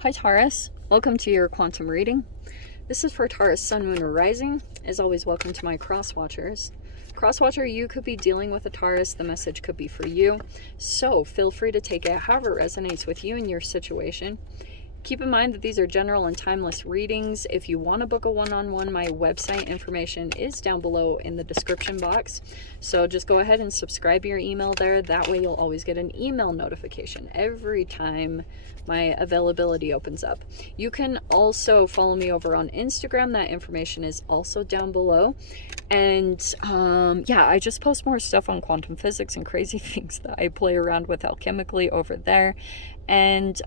Hi Taurus, welcome to your quantum reading. This is for Taurus, Sun, Moon, or Rising. As always, welcome to my cross-watchers. Cross-watcher, you could be dealing with a Taurus. The message could be for you. So feel free to take it however it resonates with you and your situation. Keep in mind that these are general and timeless readings. If you want to book a one-on-one, my website information is down below in the description box. So just go ahead and subscribe your email there. That way you'll always get an email notification every time my availability opens up. You can also follow me over on Instagram. That information is also down below. And yeah, I just post more stuff on quantum physics and crazy things that I play around with alchemically over there. And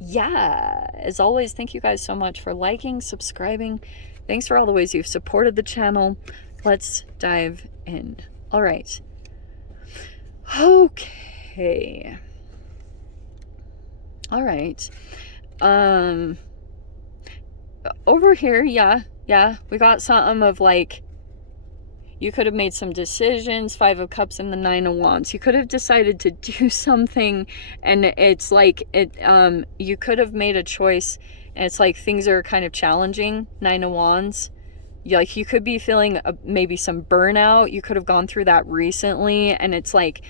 yeah, as always, thank you guys so much for liking, subscribing. Thanks for all the ways you've supported the channel. Let's dive in. All right. Okay. All right. Over here, yeah, we got something of like, you could have made some decisions. 5 of Cups and the 9 of Wands. You could have decided to do something, and it's like you could have made a choice, and it's like things are kind of challenging. 9 of Wands. Like you could be feeling maybe some burnout. You could have gone through that recently, and it's like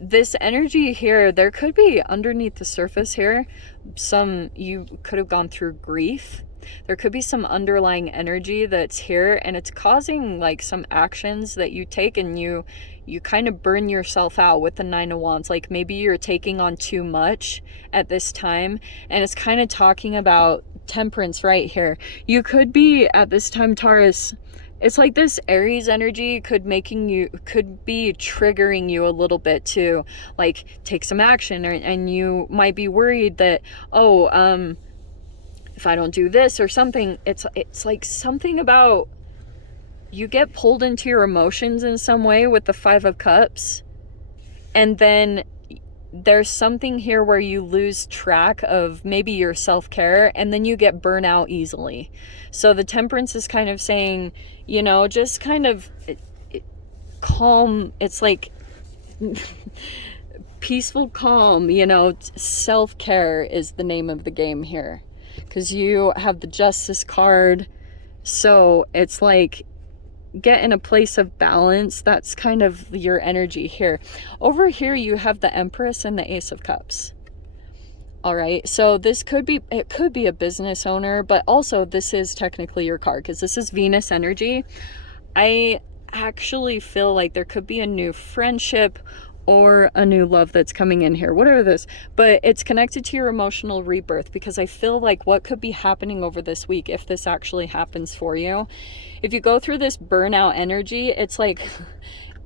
this energy here. There could be underneath the surface here you could have gone through grief. There could be some underlying energy that's here, and it's causing like some actions that you take, and you kind of burn yourself out with the 9 of Wands. Like maybe you're taking on too much at this time, and it's kind of talking about temperance right here. You could be at this time, Taurus, it's like this Aries energy could be triggering you a little bit to like take some action, and you might be worried that, if I don't do this or something, it's like something about you get pulled into your emotions in some way with the 5 of Cups, and then there's something here where you lose track of maybe your self-care, and then you get burnout easily. So the temperance is kind of saying, you know, just kind of calm. It's like peaceful calm, you know. Self-care is the name of the game here, because you have the Justice card. So it's like get in a place of balance. That's kind of your energy here. Over here you have the Empress and the Ace of Cups. All right, so this could be, it could be a business owner, but also this is technically your card because this is Venus energy. I actually feel like there could be a new friendship or a new love that's coming in here, whatever this, but it's connected to your emotional rebirth, because I feel like what could be happening over this week, if this actually happens for you, if you go through this burnout energy, it's like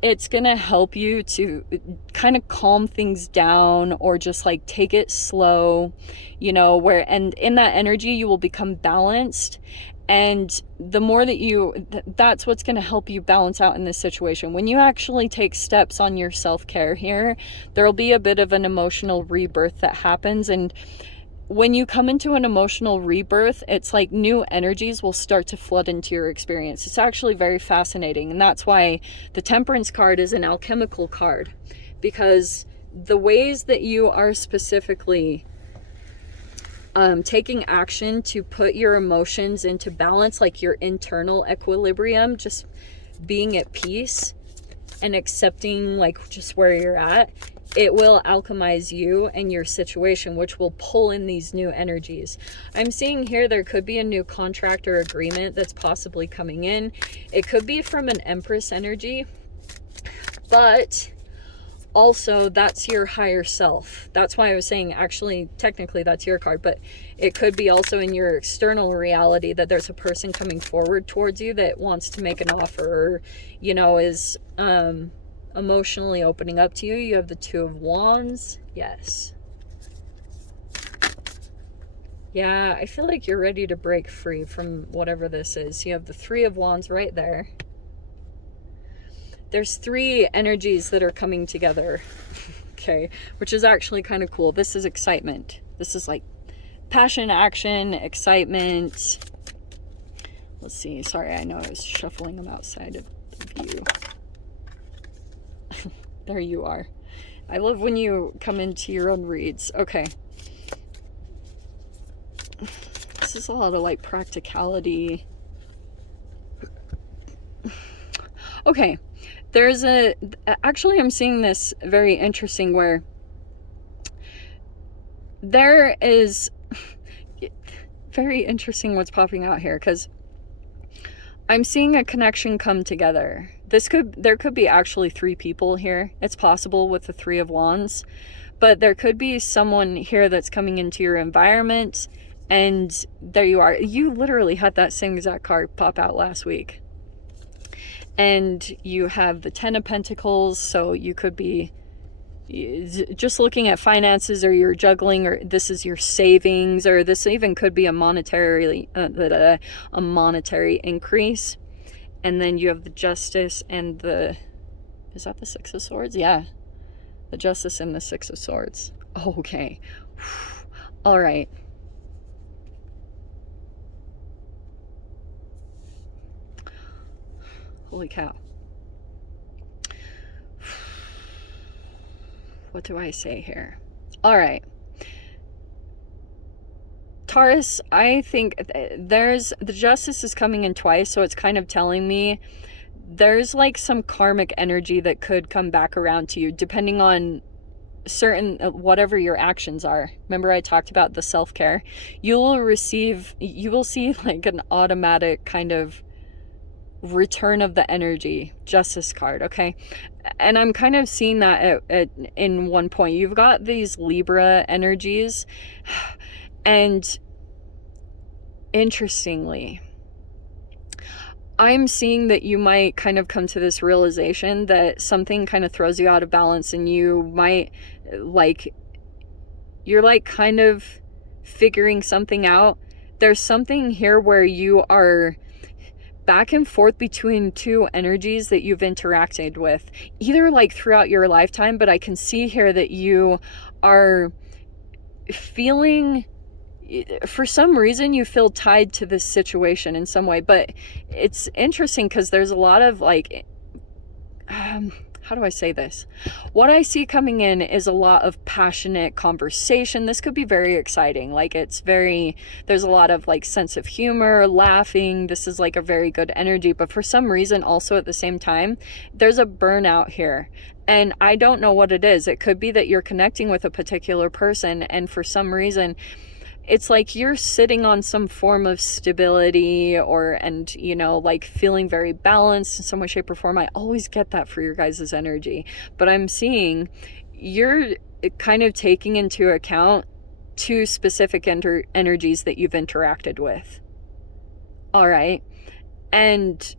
it's gonna help you to kind of calm things down, or just like take it slow, you know, and in that energy you will become balanced. And the more that that's what's going to help you balance out in this situation. When you actually take steps on your self-care here, there'll be a bit of an emotional rebirth that happens. And when you come into an emotional rebirth, it's like new energies will start to flood into your experience. It's actually very fascinating. And that's why the Temperance card is an alchemical card, because the ways that you are specifically taking action to put your emotions into balance, like your internal equilibrium, just being at peace and accepting like just where you're at, it will alchemize you and your situation, which will pull in these new energies. I'm seeing here there could be a new contract or agreement that's possibly coming in. It could be from an Empress energy, but also that's your higher self. That's why I was saying actually technically that's your card, but it could be also in your external reality that there's a person coming forward towards you that wants to make an offer, or, you know, is emotionally opening up to you. You have the 2 of Wands. Yes. Yeah, I feel like you're ready to break free from whatever this is. You have the 3 of Wands right there. There's 3 energies that are coming together, okay, which is actually kind of cool. This is excitement. This is like passion, action, excitement. Let's see. Sorry, I know I was shuffling them outside of the view. There you are. I love when you come into your own reads. Okay. this is a lot of like practicality. Okay, there's actually I'm seeing this very interesting where there is very interesting what's popping out here, because I'm seeing a connection come together. There could be actually 3 people here. It's possible with the 3 of Wands, but there could be someone here that's coming into your environment, and there you are. You literally had that same exact card pop out last week. And you have the 10 of Pentacles, so you could be just looking at finances, or you're juggling, or this is your savings, or this even could be a monetary increase. And then you have the Justice and is that the 6 of Swords? Yeah, the Justice and the 6 of Swords. Okay. All right. Holy cow. What do I say here? All right. Taurus, I think the Justice is coming in twice, so it's kind of telling me there's like some karmic energy that could come back around to you, depending on certain whatever your actions are. Remember I talked about the self-care? You will see like an automatic kind of return of the energy. Justice card, okay? And I'm kind of seeing that in one point. You've got these Libra energies, and interestingly, I'm seeing that you might kind of come to this realization that something kind of throws you out of balance, and you might you're like kind of figuring something out. There's something here where you are back and forth between 2 energies that you've interacted with, either like throughout your lifetime, but I can see here that you are feeling, for some reason you feel tied to this situation in some way. But it's interesting because there's a lot of like, how do I say this? What I see coming in is a lot of passionate conversation. This could be very exciting. Like there's a lot of like sense of humor, laughing. This is like a very good energy. But for some reason also at the same time, there's a burnout here. And I don't know what it is. It could be that you're connecting with a particular person, and for some reason, it's like you're sitting on some form of stability and like feeling very balanced in some way, shape, or form. I always get that for your guys' energy, but I'm seeing you're kind of taking into account 2 specific energies that you've interacted with. All right. And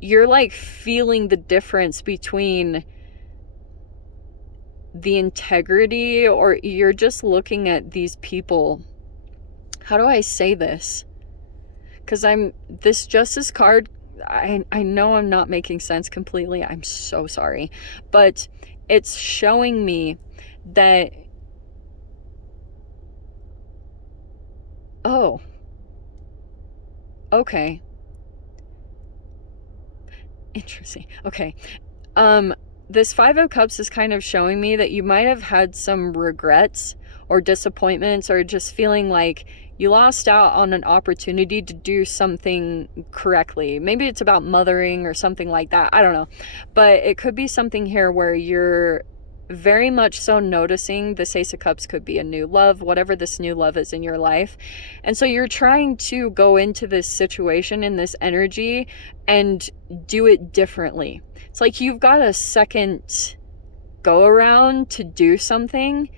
you're like feeling the difference between the integrity, or you're just looking at these people. How do I say this? Because this Justice card, I know I'm not making sense completely. I'm so sorry. But it's showing me that, oh, okay. Interesting. Okay. This 5 of Cups is kind of showing me that you might have had some regrets or disappointments, or just feeling like you lost out on an opportunity to do something correctly. Maybe it's about mothering or something like that. I don't know. But it could be something here where you're very much so noticing this Ace of Cups could be a new love, whatever this new love is in your life. And so you're trying to go into this situation in this energy and do it differently. It's like you've got a second go around to do something.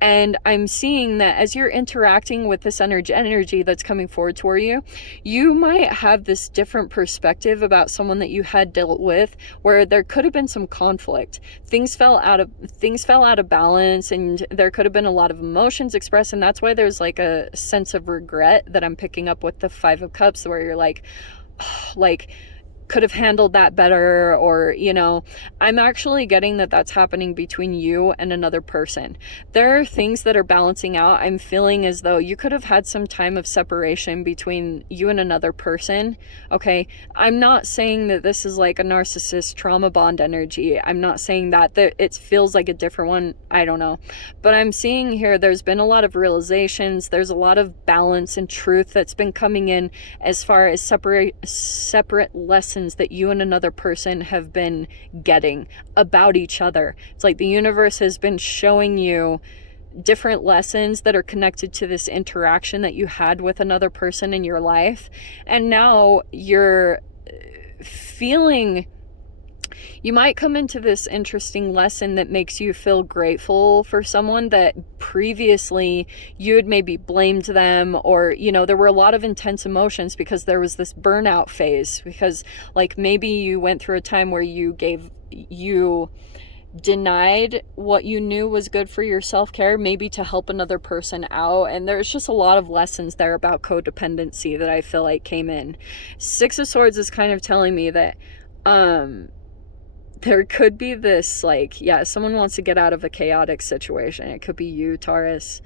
And I'm seeing that as you're interacting with this energy that's coming forward toward you, you might have this different perspective about someone that you had dealt with, where there could have been some conflict. Things fell out of balance, and there could have been a lot of emotions expressed. And that's why there's like a sense of regret that I'm picking up with the 5 of Cups, where you're like, could have handled that better, or, you know, I'm actually getting that that's happening between you and another person. There are things that are balancing out. I'm feeling as though you could have had some time of separation between you and another person. Okay, I'm not saying that this is like a narcissist trauma bond energy. I'm not saying that it feels like a different one. I don't know, but I'm seeing here there's been a lot of realizations. There's a lot of balance and truth that's been coming in as far as separate lessons that you and another person have been getting about each other. It's like the universe has been showing you different lessons that are connected to this interaction that you had with another person in your life. And now you're feeling, you might come into this interesting lesson that makes you feel grateful for someone that previously you had maybe blamed them, or, you know, there were a lot of intense emotions because there was this burnout phase, because like maybe you went through a time where you denied what you knew was good for your self-care, maybe to help another person out. And there's just a lot of lessons there about codependency that I feel like came in. Six of Swords is kind of telling me that there could be this, like, yeah, someone wants to get out of a chaotic situation. It could be you, Taurus.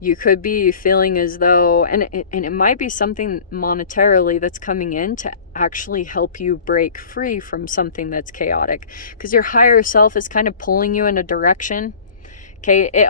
You could be feeling as though, and it might be something monetarily that's coming in to actually help you break free from something that's chaotic, because your higher self is kind of pulling you in a direction. Okay,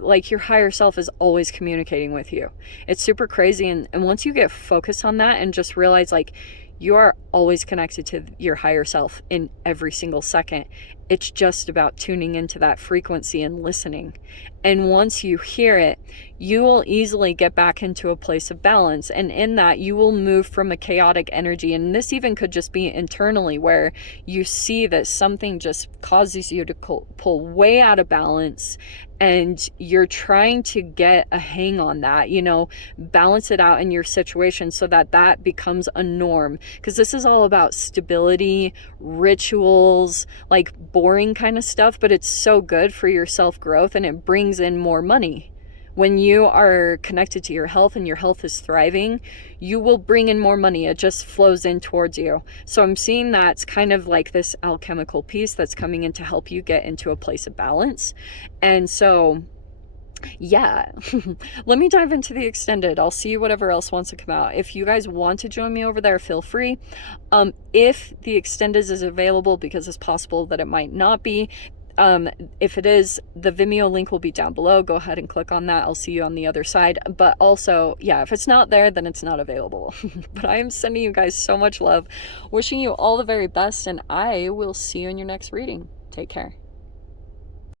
like your higher self is always communicating with you. It's super crazy. And once you get focused on that and just realize, like, you are always connected to your higher self in every single second. It's just about tuning into that frequency and listening. And once you hear it, you will easily get back into a place of balance. And in that, you will move from a chaotic energy. And this even could just be internally, where you see that something just causes you to pull way out of balance. And you're trying to get a hang on that, you know, balance it out in your situation so that that becomes a norm. Because this is all about stability, rituals, like boring kind of stuff, but it's so good for your self-growth, and it brings in more money. When you are connected to your health and your health is thriving, you will bring in more money. It just flows in towards you. So I'm seeing that's kind of like this alchemical piece that's coming in to help you get into a place of balance. And so, yeah, let me dive into the extended. I'll see whatever else wants to come out. If you guys want to join me over there, feel free. If the extended is available, because it's possible that it might not be, if it is, the Vimeo link will be down below. Go ahead and click on that. I'll see you on the other side. But also, yeah, if it's not there, then it's not available. But I am sending you guys so much love, wishing you all the very best, and I will see you in your next reading. Take care.